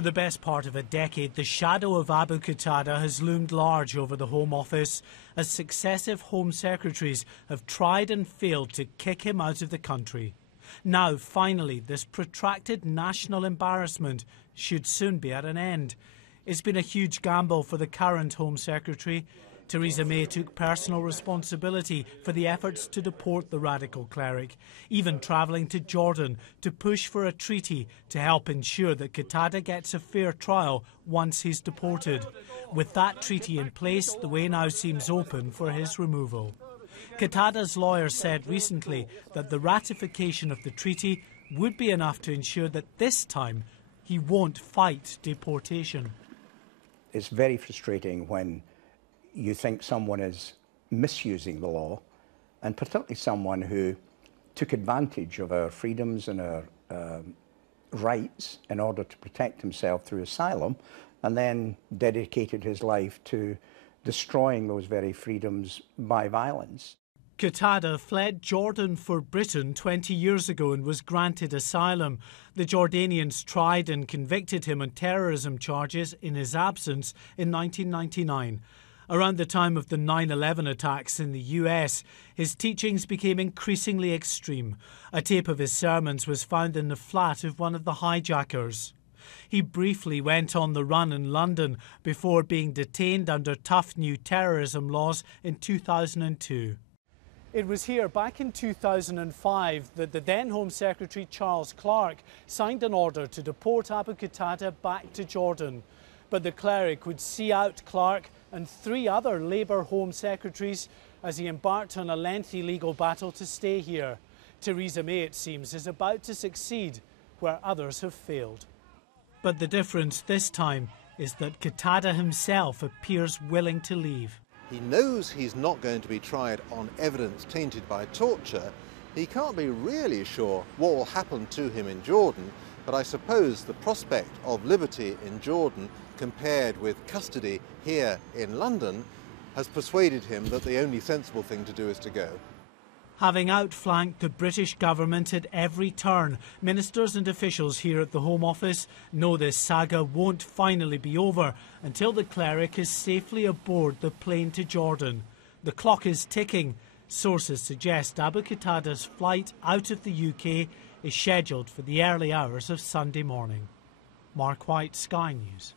For the best part of a decade, the shadow of Abu Qatada has loomed large over the Home Office as successive Home Secretaries have tried and failed to kick him out of the country. Now, finally, this protracted national embarrassment should soon be at an end. It's been a huge gamble for the current Home Secretary. Theresa May took personal responsibility for the efforts to deport the radical cleric, even travelling to Jordan to push for a treaty to help ensure that Qatada gets a fair trial once he's deported. With that treaty in place, the way now seems open for his removal. Qatada's lawyers said recently that the ratification of the treaty would be enough to ensure that this time he won't fight deportation. It's very frustrating when you think someone is misusing the law, and particularly someone who took advantage of our freedoms and our rights in order to protect himself through asylum, and then dedicated his life to destroying those very freedoms by violence. Qatada fled Jordan for Britain 20 years ago and was granted asylum. The Jordanians tried and convicted him on terrorism charges in his absence in 1999. Around the time of the 9/11 attacks in the US, his teachings became increasingly extreme. A tape of his sermons was found in the flat of one of the hijackers. He briefly went on the run in London before being detained under tough new terrorism laws in 2002. It was here back in 2005 that the then Home Secretary Charles Clarke signed an order to deport Abu Qatada back to Jordan. But the cleric would see out Clarke and 3 other Labour Home Secretaries as he embarked on a lengthy legal battle to stay here. Theresa May, it seems, is about to succeed where others have failed. But the difference this time is that Qatada himself appears willing to leave. He knows he's not going to be tried on evidence tainted by torture. He can't be really sure what will happen to him in Jordan, but I suppose the prospect of liberty in Jordan compared with custody here in London has persuaded him that the only sensible thing to do is to go. Having outflanked the British government at every turn, ministers and officials here at the Home Office know this saga won't finally be over until the cleric is safely aboard the plane to Jordan. The clock is ticking. Sources suggest Abu Qatada's flight out of the UK is scheduled for the early hours of Sunday morning. Mark White, Sky News.